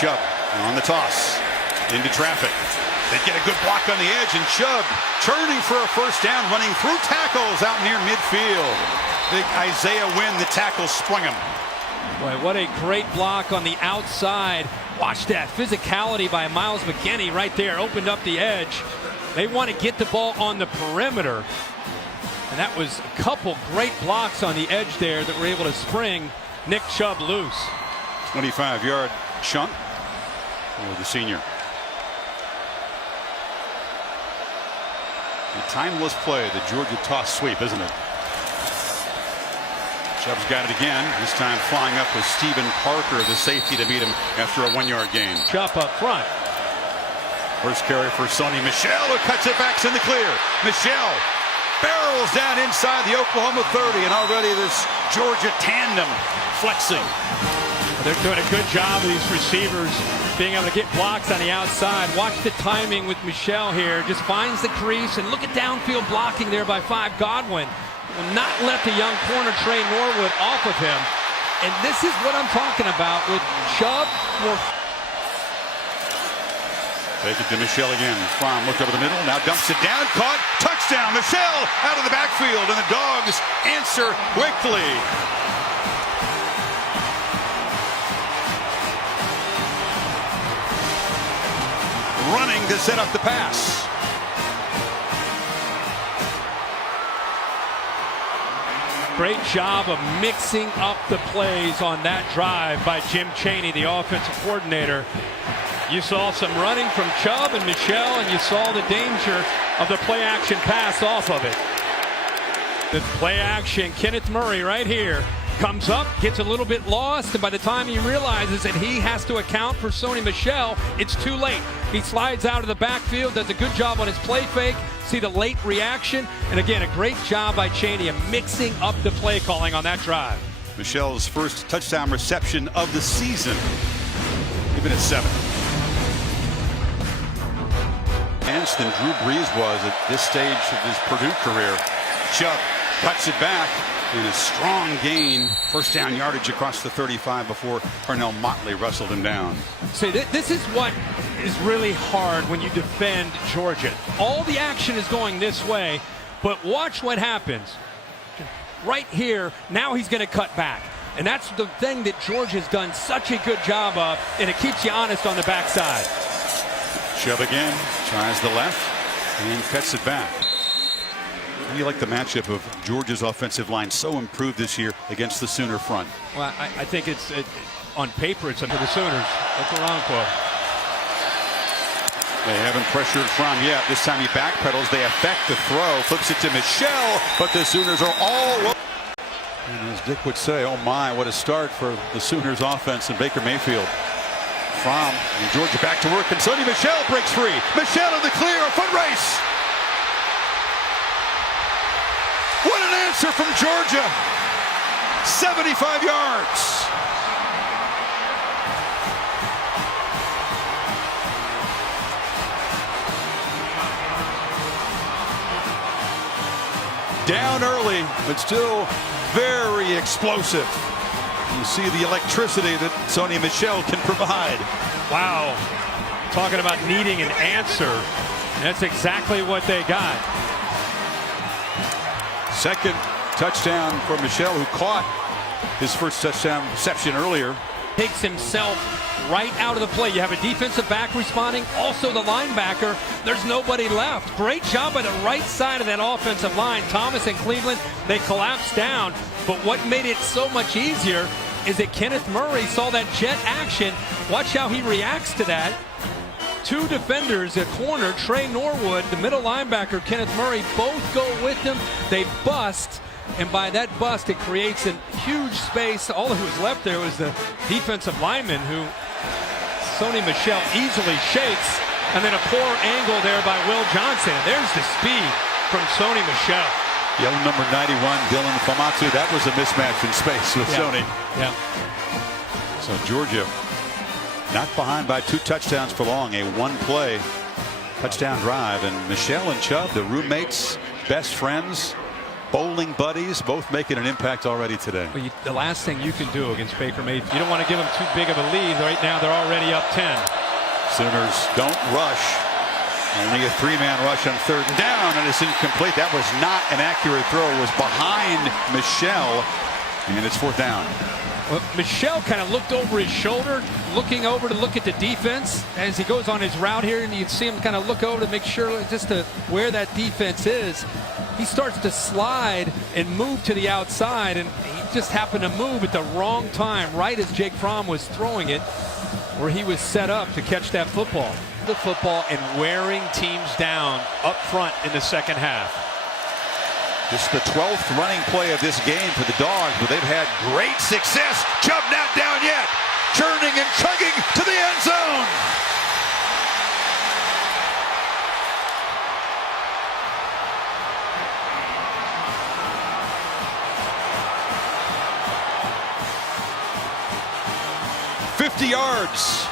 Chubb on the toss into traffic. They get a good block on the edge, and Chubb turning for a first down, running through tackles out near midfield. Big Isaiah Wynn, the tackle, sprung him. Boy, what a great block on the outside. Watch that physicality by Miles McKinney right there, opened up the edge. They want to get the ball on the perimeter. And that was a couple great blocks on the edge there that were able to spring Nick Chubb loose. 25-yard chunk for the senior. A timeless play, the Georgia toss sweep, isn't it? Chubb's got it again, this time flying up with Stephen Parker, the safety, to meet him after a 1-yard gain. Chubb up front. First carry for Sony Michel, who cuts it back in the clear. Michel barrels down inside the Oklahoma 30, and already this Georgia tandem flexing. They're doing a good job of these receivers being able to get blocks on the outside. Watch the timing with Michel here. Just finds the crease, and look at downfield blocking there by 5. Godwin will not let the young corner Trey Norwood off of him. And this is what I'm talking about with Chubb. Take it to Michel again. Fromm looked over the middle, now dumps it down, caught, touchdown. Michel out of the backfield, and the Dogs answer quickly. Running to set up the pass. Great job of mixing up the plays on that drive by Jim Chaney, the offensive coordinator. You saw some running from Chubb and Michel, and you saw the danger of the play action pass off of it. The play action, Kenneth Murray right here. Comes up, gets a little bit lost, and by the time he realizes that he has to account for Sony Michel, it's too late. He slides out of the backfield, does a good job on his play fake. See the late reaction, and again, a great job by Chaney of mixing up the play calling on that drive. Michel's first touchdown reception of the season, even at 7. Than Drew Brees was at this stage of his Purdue career. Chubb cuts it back in a strong gain, first down yardage across the 35 before Parnell Motley wrestled him down. See, this is what is really hard when you defend Georgia. All the action is going this way, but watch what happens. Right here, now he's going to cut back. And that's the thing that Georgia's done such a good job of, and it keeps you honest on the backside. Chubb again, tries the left, and cuts it back. How do you like the matchup of Georgia's offensive line so improved this year against the Sooner front? Well, I think on paper it's under the Sooners. That's a wrong quote. They haven't pressured Fromm yet. This time he backpedals. They affect the throw, flips it to Michel, but the Sooners are all over. And as Dick would say, oh my, what a start for the Sooners offense and Baker Mayfield. Fromm and Georgia back to work, and Sony Michel breaks free. Michel in the clear, a foot race. What an answer from Georgia. 75 yards. Down early, but still very explosive. You see the electricity that Sony Michel can provide. Wow. Talking about needing an answer. That's exactly what they got. Second touchdown for Michel, who caught his first touchdown reception earlier. Takes himself right out of the play. You have a defensive back responding, also the linebacker. There's nobody left. Great job by the right side of that offensive line. Thomas and Cleveland, they collapsed down. But what made it so much easier is that Kenneth Murray saw that jet action. Watch how he reacts to that. 2 defenders, a corner, Trey Norwood, the middle linebacker, Kenneth Murray, both go with him. They bust, and by that bust, it creates a huge space. All who was left there was the defensive lineman, who Sony Michel easily shakes, and then a poor angle there by Will Johnson. And there's the speed from Sony Michel. Yellow number 91, Dylan Famatu. That was a mismatch in space with Sony. Yeah. So Georgia not behind by 2 touchdowns for long. A 1-play touchdown drive. And Michel and Chubb, the roommates, best friends, bowling buddies, both making an impact already today. Well, the last thing you can do against Baker Mayfield, you don't want to give them too big of a lead. Right now, they're already up 10. Sooners don't rush. Only a three-man rush on 3rd down, and it's incomplete. That was not an accurate throw. It was behind Michel, and it's 4th down. Well, Michel kind of looked over his shoulder, looking over to look at the defense as he goes on his route here, and you can see him kind of look over to make sure just to where that defense is. He starts to slide and move to the outside, and he just happened to move at the wrong time, right as Jake Fromm was throwing it, where he was set up to catch that football. The football and wearing teams down up front in the second half. Just the 12th running play of this game for the Dogs, but they've had great success. Chubb not down yet. Churning and chugging to the end zone. $50 yards.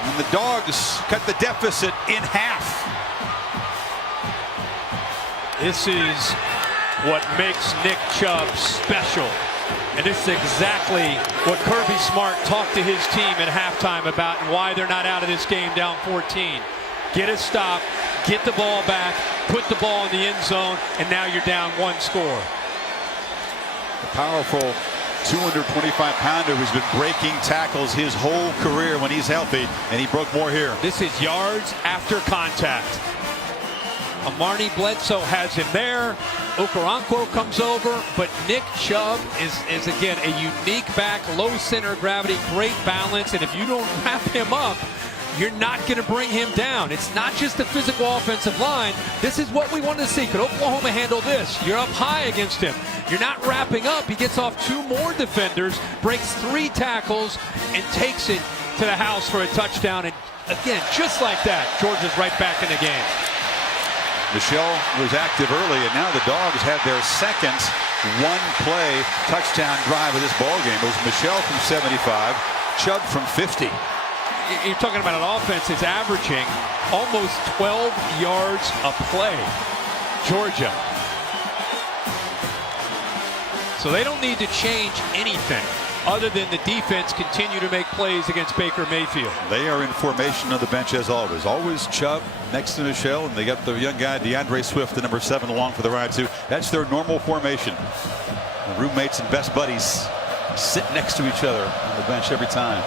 And the Dogs cut the deficit in half. This is what makes Nick Chubb special. And this is exactly what Kirby Smart talked to his team at halftime about and why they're not out of this game down 14. Get a stop, get the ball back, put the ball in the end zone, and now you're down 1 score. A powerful 225-pounder who's been breaking tackles his whole career when he's healthy, and he broke more here. This is yards after contact. Amar'e Bledsoe has him there. Okoronkwo comes over, but Nick Chubb is again a unique back, low center of gravity, great balance, and if you don't wrap him up, you're not going to bring him down. It's not just the physical offensive line. This is what we want to see. Could Oklahoma handle this? You're up high against him. You're not wrapping up. He gets off 2 more defenders, breaks 3 tackles, and takes it to the house for a touchdown. And again, just like that, Georgia's right back in the game. Michel was active early, and now the Dogs had their second one-play touchdown drive of this ballgame. It was Michel from 75, Chubb from 50. You're talking about an offense that's averaging almost 12 yards a play. Georgia. So they don't need to change anything other than the defense continue to make plays against Baker Mayfield. They are in formation on the bench as always. Always Chubb next to Michel, and they got the young guy DeAndre Swift, the number 7, along for the ride too. That's their normal formation. The roommates and best buddies sit next to each other on the bench every time.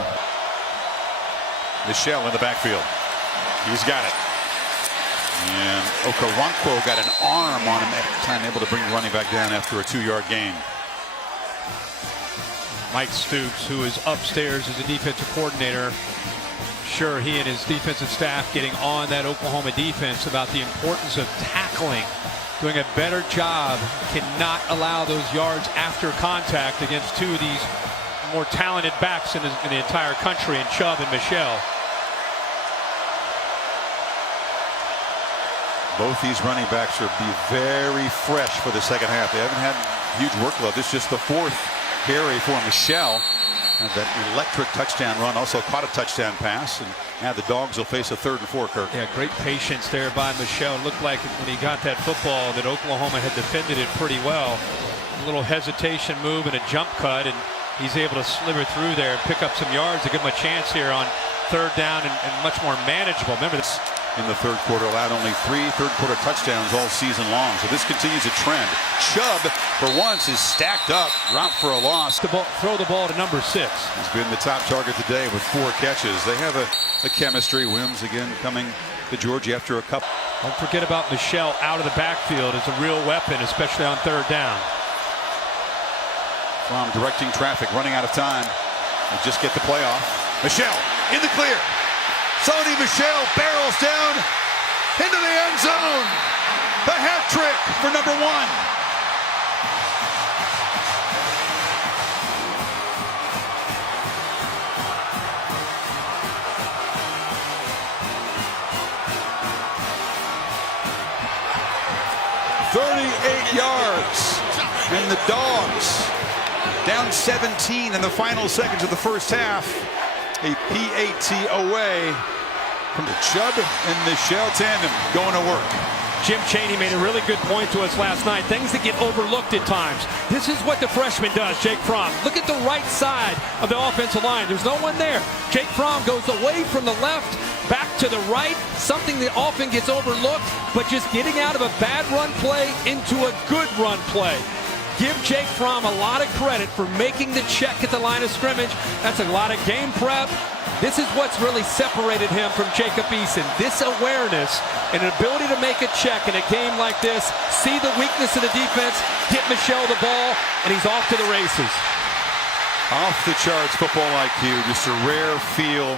Michel in the backfield. He's got it. And Okoronkwo got an arm on him every time, able to bring the running back down after a 2-yard gain. Mike Stoops, who is upstairs as a defensive coordinator, sure, he and his defensive staff getting on that Oklahoma defense about the importance of tackling, doing a better job, cannot allow those yards after contact against 2 of these more talented backs in the entire country, in Chubb and Michel. Both these running backs will be very fresh for the second half. They haven't had huge workload. This is just the 4th carry for Michel. That electric touchdown run, also caught a touchdown pass, and now the Dogs will face a 3rd and 4, Kirk. Yeah, great patience there by Michel. It looked like when he got that football that Oklahoma had defended it pretty well. A little hesitation move and a jump cut, and he's able to sliver through there and pick up some yards to give him a chance here on 3rd down and much more manageable. Remember this. In the 3rd quarter, allowed only 3 third-quarter touchdowns all season long. So this continues a trend. Chubb, for once, is stacked up. Route for a loss. Throw the ball to number 6. He's been the top target today with 4 catches. They have a chemistry. Wims again coming to Georgia after a couple. Don't forget about Michel out of the backfield as a real weapon, especially on 3rd down. From directing traffic, running out of time. They just get the play off. Michel in the clear. Sony Michel barrels down into the end zone. The hat trick for number 1. "38 yards, and the Dogs down 17 in the final seconds of the first half. A PAT away from the Chubb and Michel tandem going to work. Jim Chaney made a really good point to us last night. Things that get overlooked at times. This is what the freshman does, Jake Fromm. Look at the right side of the offensive line. There's no one there. Jake Fromm goes away from the left, back to the right, something that often gets overlooked, but just getting out of a bad run play into a good run play. Give Jake Fromm a lot of credit for making the check at the line of scrimmage. That's a lot of game prep. This is what's really separated him from Jacob Eason. This awareness and an ability to make a check in a game like this, see the weakness of the defense, get Michel the ball, and he's off to the races. Off the charts football IQ, just a rare feel,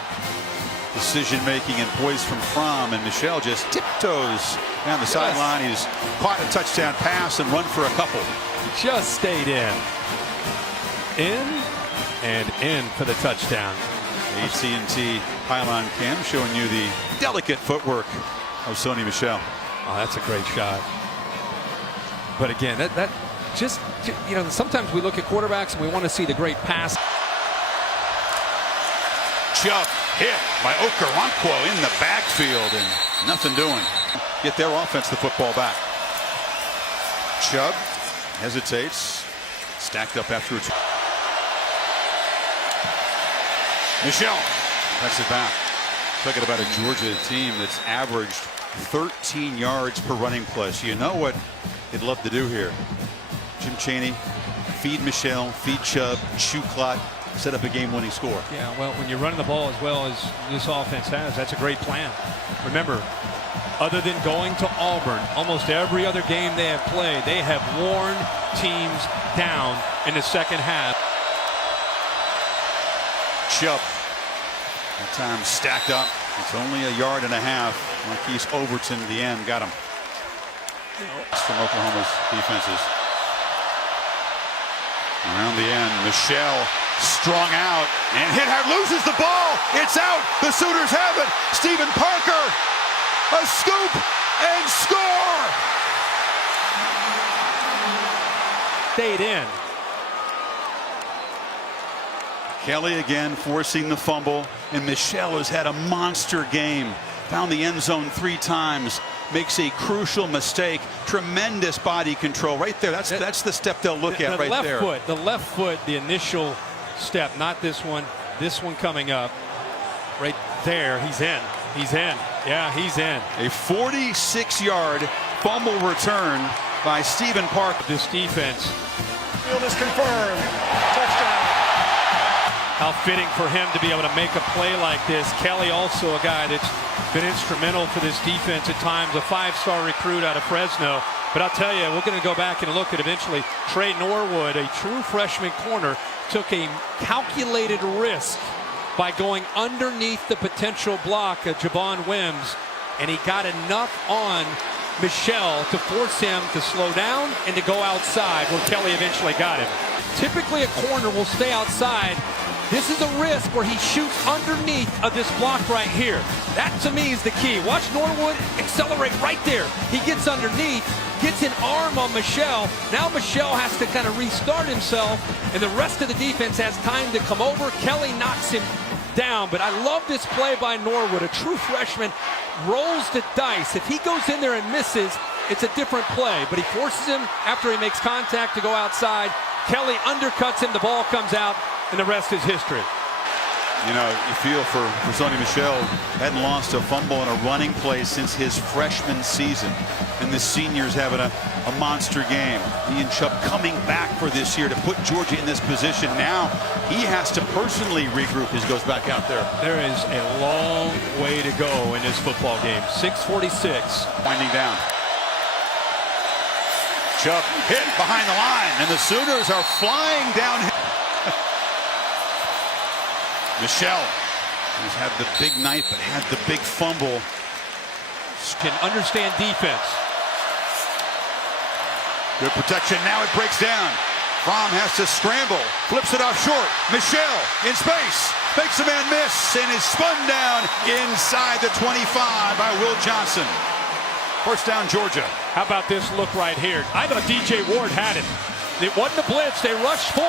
decision-making and poise from Fromm, and Michel just tiptoes down the sideline. He's caught a touchdown pass and run for a couple. Just stayed in and in for the touchdown. AT&T pylon cam showing you the delicate footwork of Sony Michel. Oh, that's a great shot. But again, that just, you know, sometimes we look at quarterbacks and we want to see the great pass. Chubb hit by Okoronkwo in the backfield and nothing doing. Get their offense the football back. Chubb hesitates, stacked up after a Michel cuts it back. Talking about a Georgia team that's averaged 13 yards per running play. So you know what they'd love to do here. Jim Chaney, feed Michel, feed Chubb, chew clock, set up a game-winning score. Yeah, well, when you're running the ball as well as this offense has, that's a great plan. Remember, other than going to Auburn, almost every other game they have played, they have worn teams down in the second half. Chubb, that time stacked up. It's only a yard and a half. Marquise Overton at the end got him. From Oklahoma's defenses. Around the end, Michel strung out and hit hard, loses the ball. It's out. The Sooners have it. Stephen Parker, a scoop and score. Stayed in. Kelly again forcing the fumble, and Michel has had a monster game. Found the end zone 3 times. Makes a crucial mistake. Tremendous body control right there. That's the step they'll look at right there. The left foot, the initial step, not this one. This one coming up. Right there, he's in. He's in. Yeah, he's in. A 46-yard fumble return by Stephen Park. This defense. Field is confirmed. Touchdown. How fitting for him to be able to make a play like this. Kelly, also a guy that's been instrumental for this defense at times, a 5-star recruit out of Fresno. But I'll tell you, we're going to go back and look at eventually. Trey Norwood, a true freshman corner, took a calculated risk by going underneath the potential block of Javon Wims, and he got enough on Michel to force him to slow down and to go outside, where Kelly eventually got him. Typically a corner will stay outside. This is a risk where he shoots underneath of this block right here. That to me is the key. Watch Norwood accelerate right there. He gets underneath, gets an arm on Michel. Now Michel has to kind of restart himself, and the rest of the defense has time to come over. Kelly knocks him down, but I love this play by Norwood. A true freshman rolls the dice. If he goes in there and misses, it's a different play, but he forces him after he makes contact to go outside. Kelly undercuts him, the ball comes out, and the rest is history. You know, you feel for Sony Michel, hadn't lost a fumble in a running play since his freshman season. And the seniors having a monster game. He and Chubb coming back for this year to put Georgia in this position. Now he has to personally regroup as he goes back out there. There is a long way to go in this football game. 6:46. Winding down. Chubb hit behind the line, and the Sooners are flying down. Michel has had the big night, but had the big fumble. Can understand defense. Good protection. Now it breaks down. Fromm has to scramble. Flips it off short. Michel in space. Makes a man miss and is spun down inside the 25 by Will Johnson. First down, Georgia. How about this look right here? I thought DJ Ward had it. It wasn't a blitz. They rushed 4,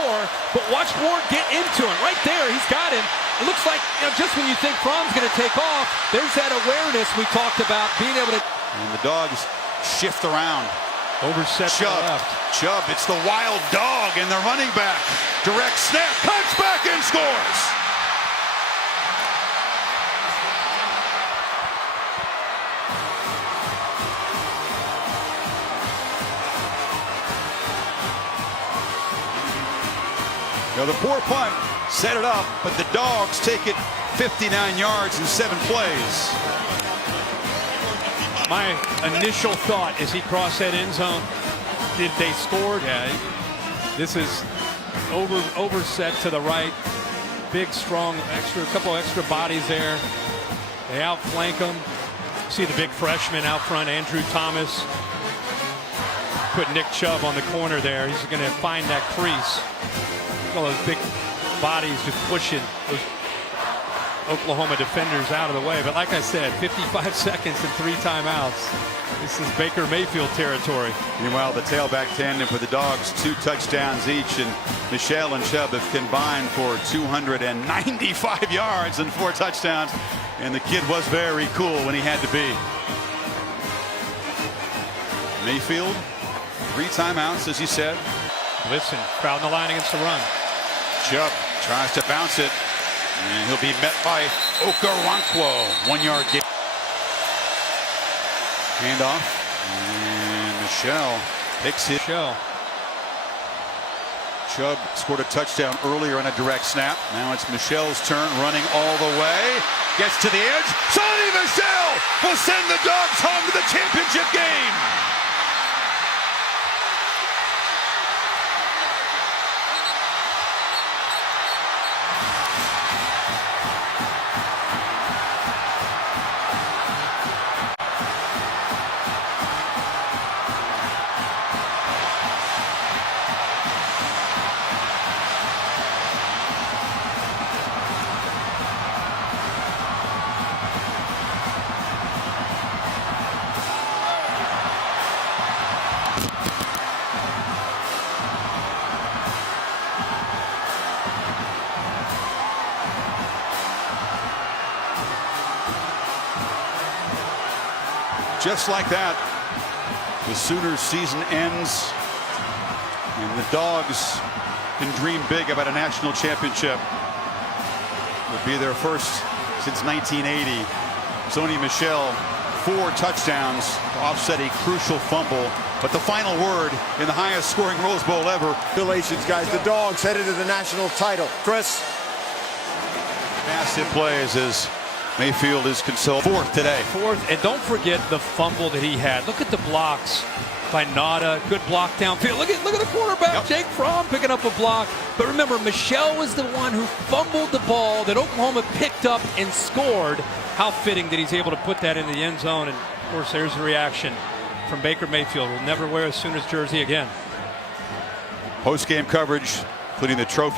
but watch Ward get into him. Right there, he's got him. It looks like, you know, just when you think Fromm's going to take off, there's that awareness we talked about, being able to. And the Dogs shift around. Overset to the left. Chubb, it's the wild dog and the running back. Direct snap, cuts back and scores. Now the poor punt set it up, but the Dogs take it 59 yards in 7 plays. My initial thought as he crossed that end zone, did they score? Yeah, this is overset to the right. Big, strong, couple extra bodies there. They outflank him. See the big freshman out front, Andrew Thomas. Put Nick Chubb on the corner there. He's going to find that crease. All those big bodies just pushing those Oklahoma defenders out of the way. But like I said, 55 seconds and 3 timeouts. This is Baker Mayfield territory. Meanwhile, the tailback tandem for the Dogs, 2 touchdowns each, and Michel and Chubb have combined for 295 yards and 4 touchdowns. And the kid was very cool when he had to be. Mayfield, 3 timeouts, as he said. Listen, crowd in the line against the run. Chubb tries to bounce it, and he'll be met by Okoronkwo. 1-yard gain. Handoff, and Michel picks his. Chubb scored a touchdown earlier on a direct snap. Now it's Michel's turn, running all the way. Gets to the edge. Sony Michel will send the Dogs home to the championship game. Just like that, the Sooners season ends, and the Dogs can dream big about a national championship. It would be their first since 1980. Sony Michel, 4 touchdowns to offset a crucial fumble. But the final word in the highest scoring Rose Bowl ever. Congratulations, guys. The Dogs headed to the national title. Chris. Massive plays as Mayfield is consoled. 4th today. 4th, and don't forget the fumble that he had. Look at the blocks by Nada. Good block downfield. Look at the quarterback, Yep. Jake Fromm, picking up a block. But remember, Michel was the one who fumbled the ball that Oklahoma picked up and scored. How fitting that he's able to put that in the end zone. And of course, there's the reaction from Baker Mayfield. Will never wear a Sooners jersey again. Post-game coverage, including the trophy.